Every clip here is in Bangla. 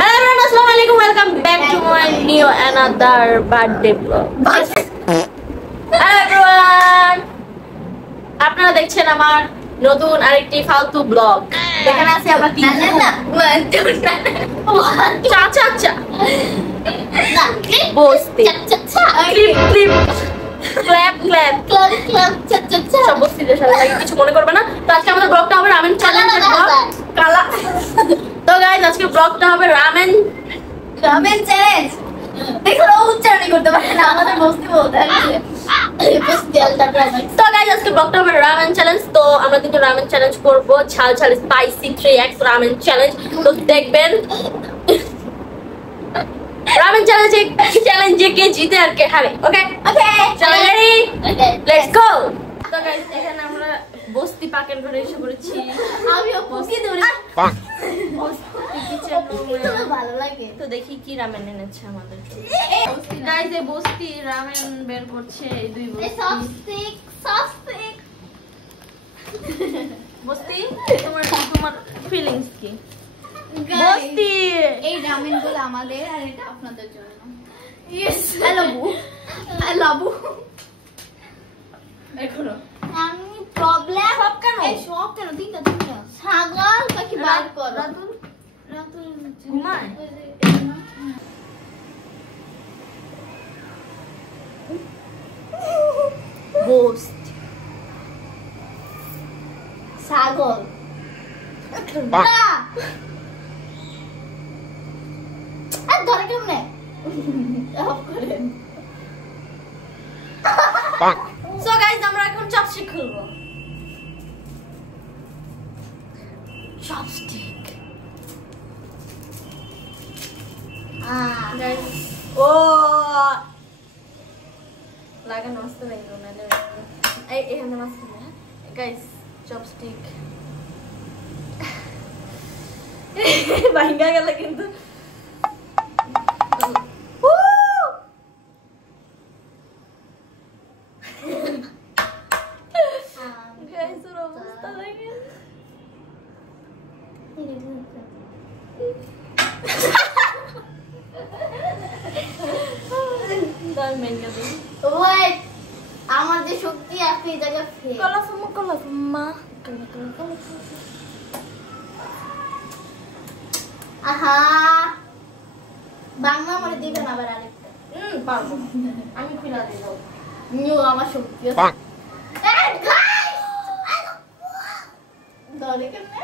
Hello everyone, Assalamualaikum. Welcome back to my new another birthday vlog. Hello everyone. আপনারা দেখছেন আমার নতুন আরেকটি ফালতু ব্লগ। এখানে আছে আমরা তিন চাচা বসতে clip clip clap clap clap চাচা সব বসতিদের সাথে কিছু মনে করবে না। তো আজকে আমাদের ব্লগটা হবে রামেন চ্যালেঞ্জের ব্লগ কালা। তো গাইস আজকে ব্লগটা হবে রামেন চ্যালেঞ্জ। দেখো উচ্চারণ করতে পারে না আমাদের বসতি বলতে আছে। তো গাইস আজকে ব্লগটা হবে রামেন চ্যালেঞ্জ। তো আমরা কিন্তু রামেন চ্যালেঞ্জ করব, ঝাল ঝাল স্পাইসি 3x রামেন চ্যালেঞ্জ। তো দেখবেন রামেন চ্যালেঞ্জে কে জিতে আর কে হারে। ওকে ওকে চলো রেডি লেটস গো। তো গাইস এখানে আমরা বস্তি পাকের ঘরে এসে পড়েছি। আমিও বস্তি ধরে ভালো লাগে। তো দেখি কি রামেন এনেছে আমাদের জন্য। গাইস এই বস্তি রামেন বের করছে। এই দুই বস্তি তোমার ফিলিংস কি? বস্তি এই রামেন গুলো আমাদের আর এটা আপনাদের জন্য। Yes I love you I love you. দেখো আমি প্রবলেম সব কেন তিনটা ছাগল পাখি বার কর রাতুল ঘুমায় গোস্ট ছাগল আর ধরে কেমনে অফ করেন। সো গাইস আমরা এখন চপস্টিক খুলবো। চপস্টিক গাইস ও লাগানো আসতে লাগলো না এই এখানে আসতে না গাইস চপস্টিক ভাঙা গেল কিন্তু গাইস ওর অবস্থা দেখে আমার যে শক্তি আছে এই জায়গা কলাফুম্মা আহা বাংলা মানে দিবেন আবার আরেকটা। পারবো আমি খুলে দেব নিউ আমার শক্তি আছে। এন্ড গাইস ধরে কেমনে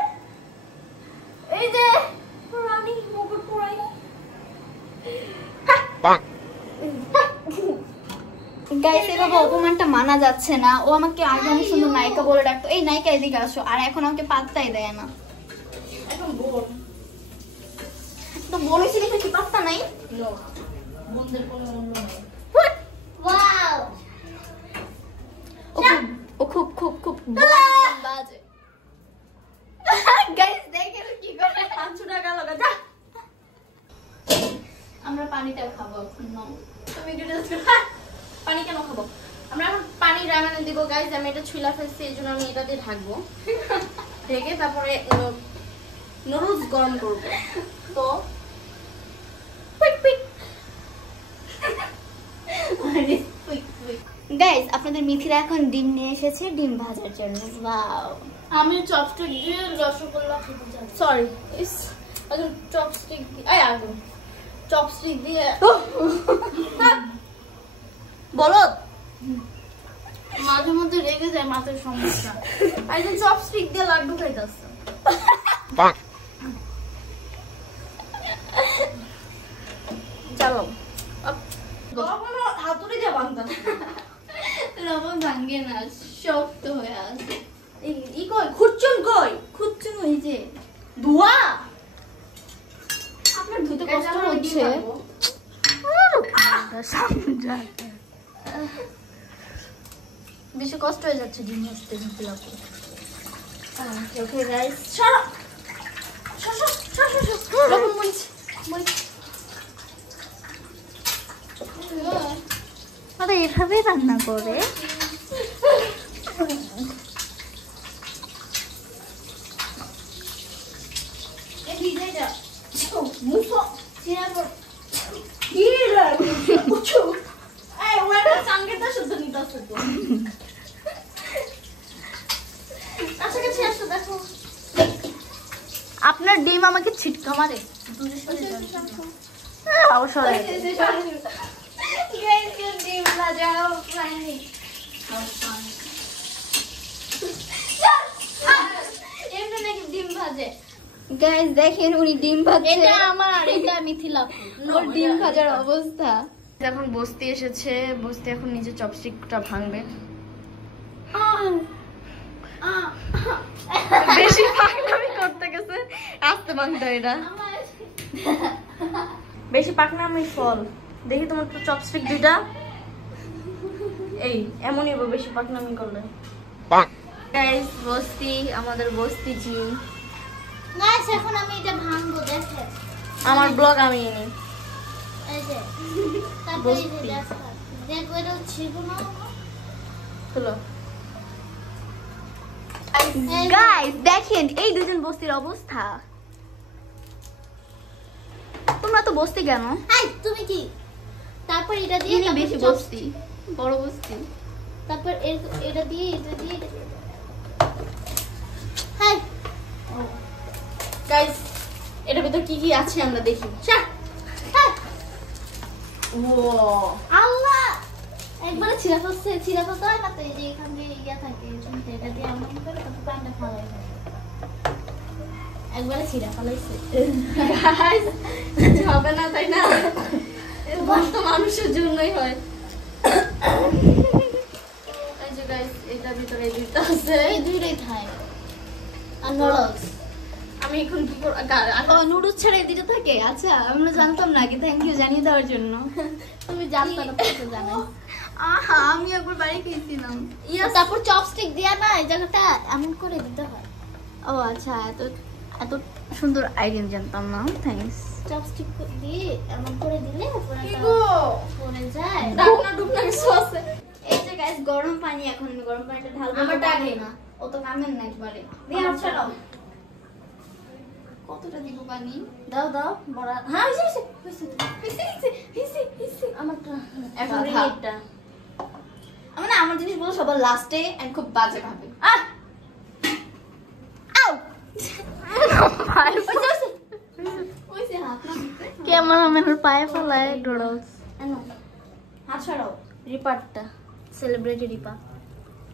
এই যে রানী মুকুট পরাই গাইস এভাবে অপমানটা মানা যাচ্ছে না। ও আমাকে আগে অনেক সুন্দর নায়িকা বলে ডাকতো, এই নায়িকা এদিকে আসো, আর এখন আমাকে পাত্তাই দেয় না। এখন বোন তো বলেছি দেখে কি পাত্তা নাই। বোনদের কোনো মূল্য নেই। ওয়াও ও খুব খুব খুব বাজে। গাইস দেখেন কি করে 500 টাকা লাগা যা। আমরা পানিটা খাবো এখন। তুমি পানি কেন খাবো? আমরা এখন পানি রান্না দিব গাইস। আমি এটা ছুলা ফেলছি এজন্য আমি এটা দিয়ে ঢাকবো। ঢেকে তারপরে নুডলস গরম করব। তো গাইস আপনাদের মিথিলা এখন ডিম নিয়ে এসেছে ডিম ভাজার জন্য। ওয়াও আমি চপস্টিক দিয়ে রসগোল্লা খেতে চাই। সরি এখন চপস্টিক দিয়ে চপস্টিক দিয়ে বলো মাঝে মধ্যে রেগে যায়, মাথার সমস্যা। এখন চপস্টিক দিয়ে লাড্ডু খাইতেছে। চলো লবণ হাতুড়ি দিয়ে বাঁধতাম। লবণ ভাঙে না, শক্ত হয়ে আছে। ই কই খুচ্চুন ওই যে ধোয়া আপনার ধুতে কষ্ট হচ্ছে। বেশি কষ্ট হয়ে যাচ্ছে ডিম ভাজতে মিথিলাকে। ওকে গাইস সরো লবণ মরিচ এভাবে রান্না করে। মুখো আমাকে ছিটকা মারে অবশ্যই ডিম ভাজা এমনি নাকি ডিম ভাজে গাইস দেখেন উনি ডিম ভাজে এটা আমার এটা মিথিলা ওর ডিম ভাজার অবস্থা এখন বস্তি এসেছে বস্তি এখন নিজে চপস্টিকটা ভাঙবে বেশি পাকনামি করতে গেছে আস্তে ভাঙতে এটা বেশি পাকনামি ফল দেখি তোমার তো চপস্টিক দুইটা এই এমনই হবে বেশি পাকনামি করলে গাইস বস্তি আমাদের বস্তি জি গাইস এখন আমি এটা ভাঙবো দেখেন আমার ব্লগ আমি এনে এই যে তারপরে এই যে দেখো এটা ছিল না হলো গাইস দেখেন এই দুজন বস্তির অবস্থা তোমরা তো বস্তি কেন এই তুমি কি তারপর এটা দিয়ে ইনি বেশি বস্তি বড় বস্তি তারপর এটা দিয়ে হাই গাইস এটার ভিতর কি কি আছে আমরা দেখি আল্লাহ একবার ছিঁড়া ফেলতে হয় না তো এই যে এখানে ইয়া থাকে এটা দিয়ে আমরা কি করে তারপর পানিটা ফেলাই একবারে ছিঁড়া ফেলাইছে গাইস হবে না তাই না বস্ত মানুষের জন্যই হয় এই যে গাইস এটার ভিতরে এই দুইটা আছে এই দুইটাই থাকে আর নুডলস আমি এখন কি করব ও নুডলস ছাড়া এই দুটো থাকে আচ্ছা আমরা জানতাম না কি থ্যাংক ইউ জানিয়ে দেওয়ার জন্য তুমি জানতো না তো জানো আহা আমি একবার বাড়ি খেয়েছিলাম তারপর চপস্টিক দিয়া না এই জায়গাটা এমন করে দিতে হয় ও আচ্ছা এত এত সুন্দর আইডিয়া জানতাম না থ্যাঙ্কস চপস্টিক দিয়ে এমন করে দিলে কি গো পড়ে যায় ডাকনা ডুবনা কিছু আছে এই যে গাইস গরম পানি এখন আমি গরম পানিটা ঢালবো আমারটা আগে না ও তো কামেন না একবারে দিয়ে আচ্ছা দাও কতটা দিব পানি দাও দাও বড় হ্যাঁ হইছে আমারটা এখন বাধা। রিলেটটা আমি না আমার জিনিসগুলো সবার লাস্টে এন্ড খুব বাজে ভাবে আহ আউ ওইসে হাত না দিতে ক্যামেরাম্যানের পায়ে ফেলায় ডোডলস এনো হাত ছাড়াও রিপারটা সেলিব্রিটি রিপা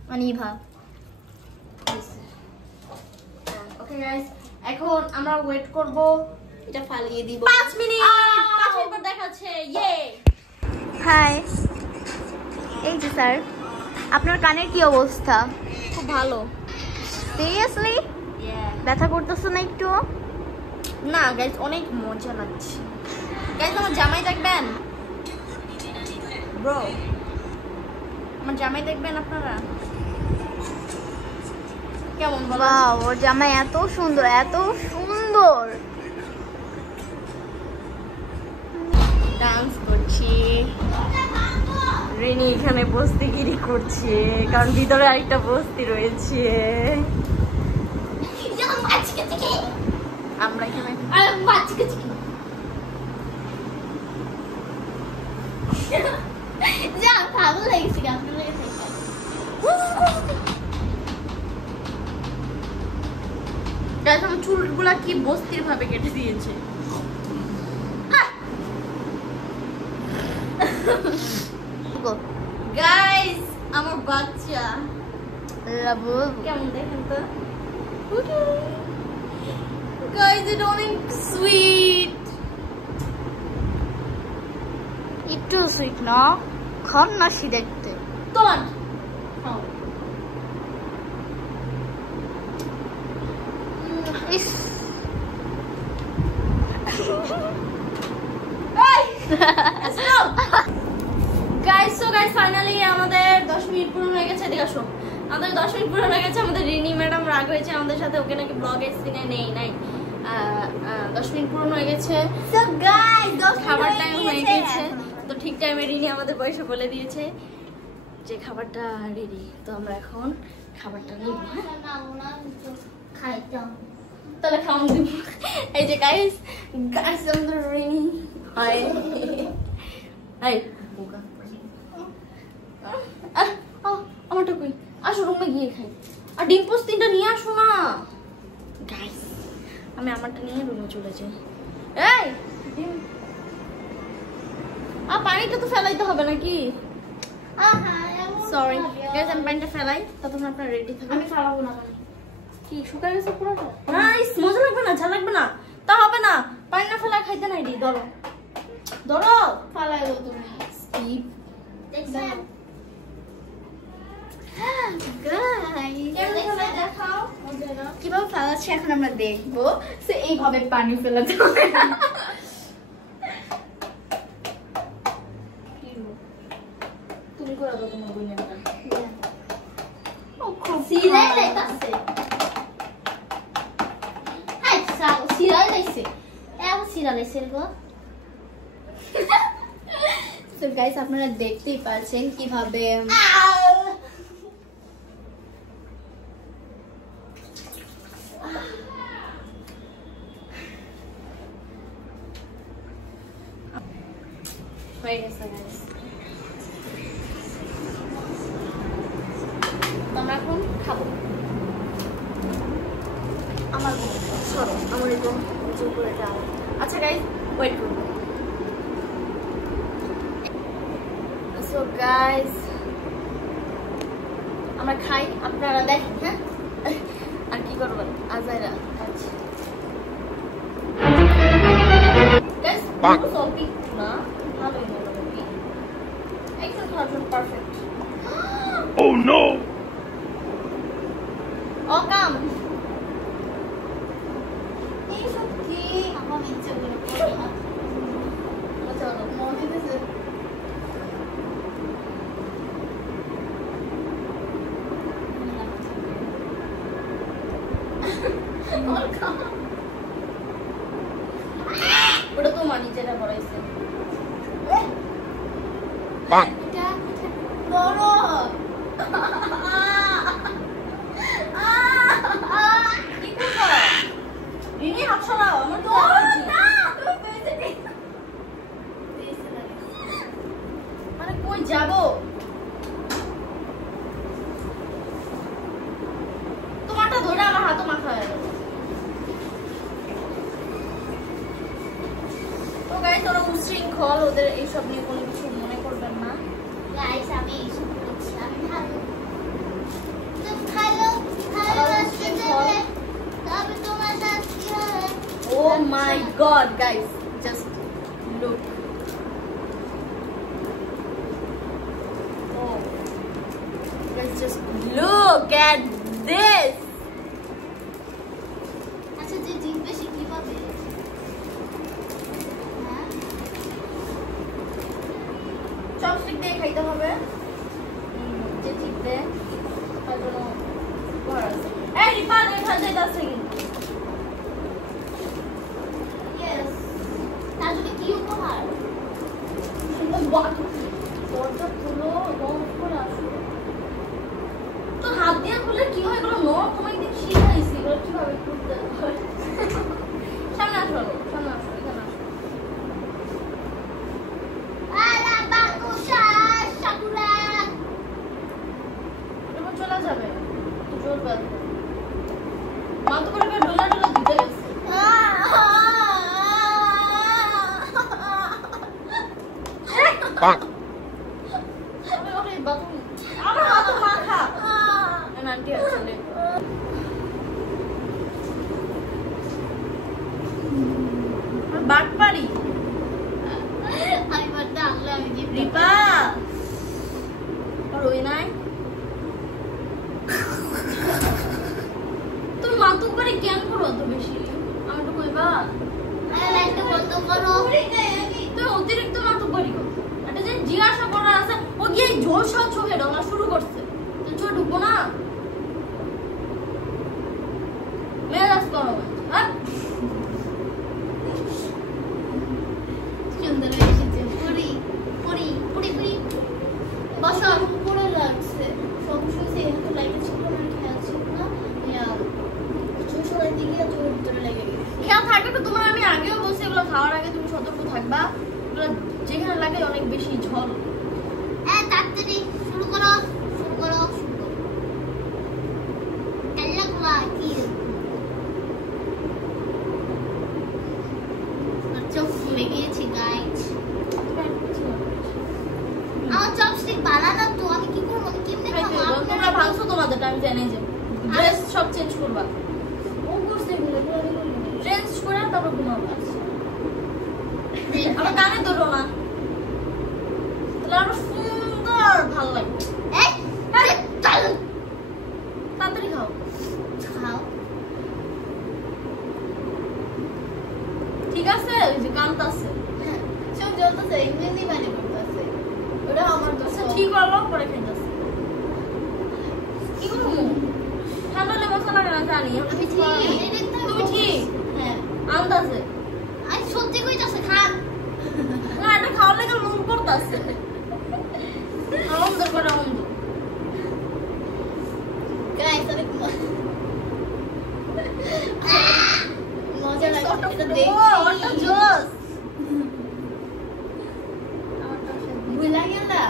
মানে ইভা ওকে গাইস এখন আমরা ওয়েট করব এটা ফালিয়ে দিব 5 মিনিট 5 মিনিট পর দেখাচ্ছে ইয়ে হাই এই যে স্যার আপনার কানের কি অবস্থা খুব ভালো সিরিয়াসলি ব্যথা করতেছ না একটু না গাইস অনেক মজা লাগছে গাইস আমার জামাই দেখবেন ব্রো আমার জামাই দেখবেন আপনারা কেমন বলো ওয়াও ওর জামা এত সুন্দর ডান্স করছি রেনি এখানে বস্তিগিরি করছে কারণ ভিতরে আরেকটা বস্তি রয়েছে আমরা এখানে যা পাগল লাগছে আপনার লেগেছে গাইস আমার চুলগুলা কি বস্তির ভাবে কেটে দিয়েছে গাইস আমার বাচ্চা লাবু কেমন দেখেন তো গাইস এটা অনেক সুইট একটু সুইট না খন্নাসি দেখতে তোমার ইস গাইস সো গাইস ফাইনালি আমাদের 10 মিনিট পূর্ণ হয়ে গেছে এদিকে আসো আমাদের 10 মিনিট পূর্ণ হয়ে গেছে আমাদের রিনি ম্যাডাম রাগ হয়েছে আমাদের সাথে ওকে নাকি ব্লগে সিনে নাই 10 মিনিট পূর্ণ হয়ে গেছে সো গাইস খাবার টাইম হয়ে গেছে তো ঠিক টাইমে রিনি আমাদের বয়সে বলে দিয়েছে যে খাবারটা রেডি তো আমরা এখন খাবারটা নিব না ওনা খাইতাম তাহলে খাওয়ান দিব এই যে গাইস আমাদের রিনি হাই হাই আমারটা কই আসো রুমে গিয়ে খাই আর ডিম পোস্ট 3টা নিয়ে আসো না গাইস আমি আমারটা নিয়ে রুমে চলে যাই। এই পানিটা তো ফেলাইতে হবে নাকি? সরি গাইস, আমি পানিটা ফেলাই, ততক্ষণ আপনারা রেডি থাকুন। আমি ফালাবো না। কি শুকায় গেছে পুরোটা? না মজা লাগবে না, ঝাল লাগবে না, তা হবে না। পানি না ফেলা খাইতে নাই রে। ধরো ধরো, ফালাই দাও তুমি। স্কিপ দেখছেন দেখাও কিভাবে ফেলাচ্ছে এখন আমরা দেখবো। সো এইভাবে পানি ফেলাতে হবে। তুমি করে দাও তোমার বোনেরটা। ও খুব সিরাই লাইতাছে। হাই সাও সিরাই লাইছে। এমন সিরা লাইছে গো। তো গাইস আপনারা দেখতেই পাচ্ছেন কিভাবে হয়ে গেছে গাইস। আমরা এখন খাবো। আমার সরো, আমার একদম উঁচু করে যাও। আচ্ছা গাইস ওয়েট করুন। সো গাইস আমরা খাই, আপনারা দেখেন। হ্যাঁ আর কি করবেন? আজাইরা খাচ্ছি গাইস। সল্টি না, ভালোই মোটামুটি একদম পারফেক্ট। Oh no! অকাম এই সব কি আমার ইচ্ছে করে না। চলো মনে হচ্ছে ওটা তো মানি যেটা পড়াইছে। এটা বড় কি করছো? রিনি হাত সরাও, আমার তো মানে কই যাবো? তোমারটা ধরে আমার হাতও মাথা হয়ে গেল। তো গাইস ওরা উশৃঙ্খল, ওদের এইসব নিয়ে কোনো কিছু মনে করবেন না। গাইস আমি এইসব করছি। আমি ভালো তুমি ভালো ভালো আসতে দেবে তবে তোমার শাস্তি হবে। Oh my god guys, just look. Oh guys, just look at this. আচ্ছা যে জিতবে সে কি পাবে? হ্যাঁ চপস্টিক দিয়ে খাইতে হবে। যে জিতবে তার জন্য উপহার আছে। এই রিফান এখানে যাইতাছে কিন্তু। ইয়েস তার জন্য কি উপহার? দরজা খুলো, রং করে আসো। তো হাত দিয়ে খুললে কি হয়? এগুলো নখ তোমায় একদিন শিখাইছি, এগুলো কিভাবে খুলতে হয়। সামনে আসো, সামনে আসো, এখানে আসো। আলা বাকুশা সাকুরা এবার চলে যাবে তো জোর বাদ। মা তো করে ডোলা ডোলা দিতে গেছে। আমার হাত মাখা আন্টি আসলে বাটপারি। আমি বলতে আনলে আমি জিতবো। রিপা আর ওই নাই তুমি মাতুক করে জ্ঞান করো অত বেশি। আমি তো কইবা আরে লাইটটা বন্ধ করো। তুমি অতিরিক্ত মাতুক করি গো। এটা যে জিজ্ঞাসা করা আছে, ও গিয়ে ঝোল সহ চোখে ডলা শুরু করছে। তো চোখে ঢুকবো না? মেরাজ করো হ্যাঁ। সুন্দর এসেছে পুরি পুরি পুরি পুরি বসো। পুরো লাগছে সমস্যা হচ্ছে এত লাইটে ছিল না, খেয়াল ছিল না। ছোটর দিকে জোর ভিতরে লেগে গেছে। খেয়াল থাকবে তো তোমার। আমি আগেও বলছি এগুলো খাওয়ার আগে তুমি সতর্ক থাকবা। এগুলো যেখানে লাগে অনেক বেশি ঝোল। তাড়াতাড়ি শুরু করো শুরু করো শুরু করো। আল্লাহ কি বানানো তো আমি কি করব আমি কেমনে খাবো তোমরা ভাঙছো তোমাদেরটা আমি জানি যে ড্রেস সব চেঞ্জ করবা ও করছে চেঞ্জ করে তারপর ঘুমাবো আমার কানে ধরো না তাহলে আরো সুন্দর ভালো লাগবে এই আরে চল তাড়াতাড়ি খাও খাও ঠিক আছে ওই যে কামটা আছে চোখ জ্বলতেছে এমনি পানি পড়তেছে ওটা আমার দোষ আচ্ছা ঠিক হলো পরে খাইতেছে কি করবো ঠান্ডা হলে মশলা লাগে না জানি আমি ঠিক তুমি ঠিক হ্যাঁ আন্দাজে আমি সত্যি কইতাছে খান না এটা খাওয়ার লেগে মন পড়তেছে আনন্দ করে আনন্দ গাইস অনেক মজা লাগছে এটা দেখি ওটা জোস ভুলা গেলা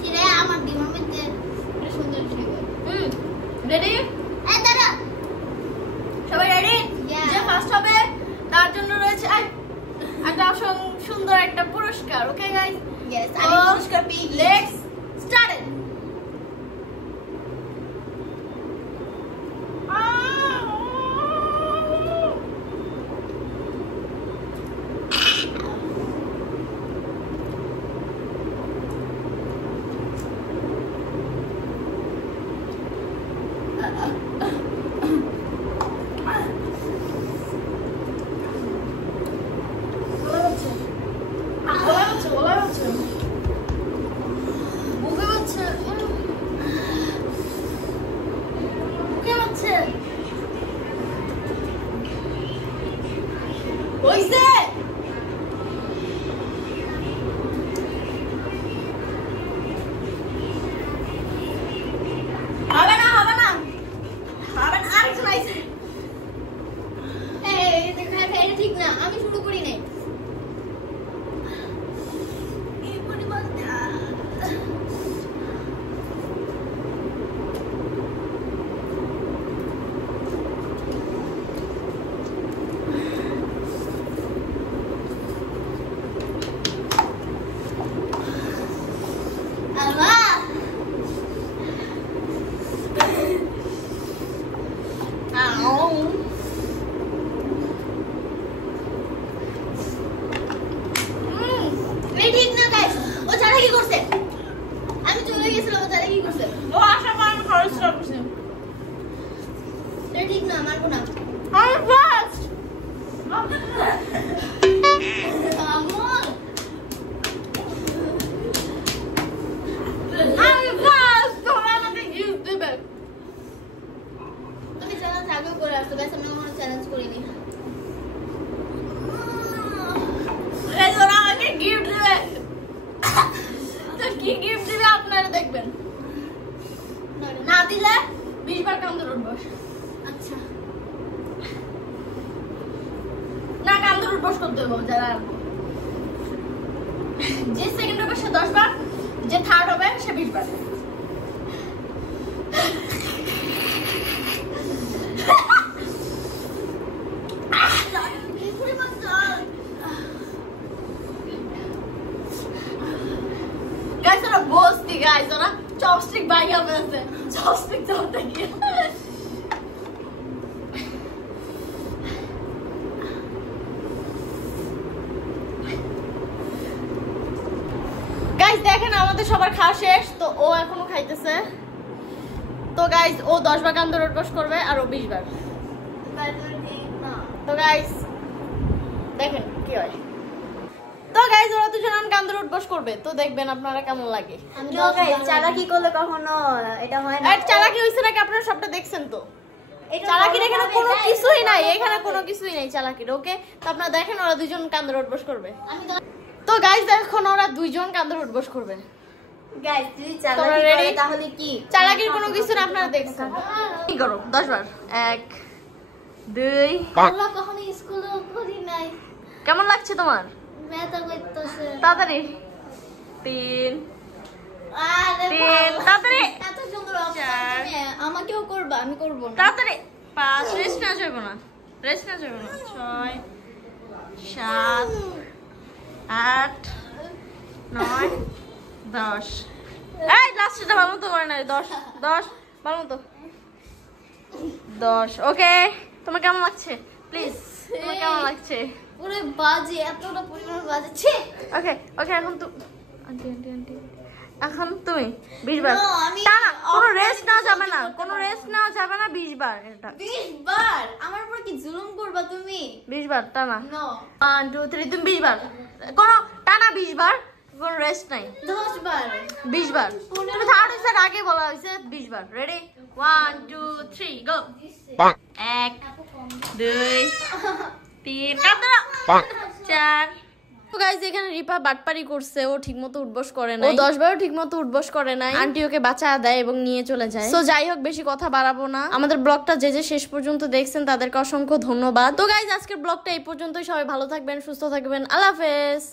কি রে আমার ডিমের মধ্যে এটা সুন্দর ছিল রেডি এই দাঁড়া সবাই রেডি Yeah. যে ফার্স্ট হবে তার জন্য রয়েছে একটা সুন্দর একটা পুরস্কার ওকে গাইস ইয়েস আমি পুরস্কার পেয়ে গেছি লেটস স্টার্ট ইট এটা ঠিক না আমি শুরু করি নাই ঠিক না গাইস ও ছাড়া কি করছে আমি চলে গেছিলাম ও ছাড়া কি করছে ও আশা মান খরচ করছে এটা ঠিক না মারবো না আমি ফার্স্ট আমল আমি ফার্স্ট তোমরা আমাকে গিফট দেবে তুমি চ্যালেঞ্জ আগেও করে আসছো গাইস আমি কোনো চ্যালেঞ্জ করিনি এই তোরা আমাকে গিফট দেবে তো কি গিফট দিবে আপনারা দেখবেন না দিলে 20 বার কাম ধরে উঠবস আচ্ছা না কাম ধরে উঠবস করতে হবে যারা যে সেকেন্ড হবে সে 10 বার যে থার্ড হবে সে 20 বার Guys, ওরা বসতি guys, ওরা চপস্টিক বাইয়া ফেলছে চপস্টিক চলতে গিয়ে গাইস দেখেন আমাদের সবার খাওয়া শেষ তো ও এখনো খাইতেছে তো গাইস ও 10 বার কান্দর উঠবস করবে আর ও 20 বার তো গাইস দেখেন কি হয় তো গাইস ওরা দুজন কান্দর উঠবস করবে তো দেখবেন আপনারা কেমন লাগে তো গাইস চালাকি করলে কখনো এটা হয় না আর চালাকি হইছে নাকি আপনারা সবটা দেখছেন তো চালাকির এখানে কোনো কিছুই নাই এখানে কোনো কিছুই নাই চালাকির ওকে তো আপনারা দেখেন ওরা দুজন কান্দর উঠবস করবে তো গাইস দেখুন ওরা দুইজন কান্দর উঠবস করবে গাইস যদি তোমরা চালাকি ready? করে তাহলে কি চালাকির কোনো কিছু না আপনারা দেখছেন কি করো 10 বার 1 2 আল্লাহ কখনো স্কুলে করি নাই কেমন লাগছে তোমার মেয়েটা কইতাছে তাড়াতাড়ি 3 আরে 3 তাড়াতাড়ি এত সুন্দর চার। আমাকেও করবা আমি করব না তাড়াতাড়ি 5 রেস্ট না যাবে না রেস্ট না যাবে না 6 7 8 9 10 এই লাস্টটা ভালো মতো করে নাই 10 10 ভালো মতো 10 ওকে তোমার কেমন লাগছে প্লিজ তোমার কেমন লাগছে পুরো বাজে এতটা পরিমাণ বাজে ছি ওকে ওকে এখন তো আন্টি এখন তুমি 20 বার No, আমি টানা কোনো off রেস্ট করে না যাবে না করতে কোনো পারবো। রেস্ট না যাবে না 20 বার এটা 20 বার আমার উপর কি জুলুম করবা তুমি 20 বার টানা নো 1 2 3 তুমি 20 বার কোনো টানা 20 বার কোনো রেস্ট নাই 10 বার 20 বার তুমি থার্ড হইছে আগে বলা হইছে 20 বার রেডি 1 2 3 গো 1 2 3 কাটরা 4 তো গাইস এখানে রিপা বাটপারি করছে ও ঠিকমতো উঠবস করে নাই ও 10 বারও ঠিকমতো উঠবস করে নাই আন্টি ওকে বাঁচা দেয় এবং নিয়ে চলে যায় সো যাই হোক বেশি কথা বাড়াবো না আমাদের ব্লগটা যে শেষ পর্যন্ত দেখছেন তাদেরকে অসংখ্য ধন্যবাদ তো গাইস আজকের ব্লগটা এই পর্যন্তই সবাই ভালো থাকবেন সুস্থ থাকবেন আল্লাহ হাফেজ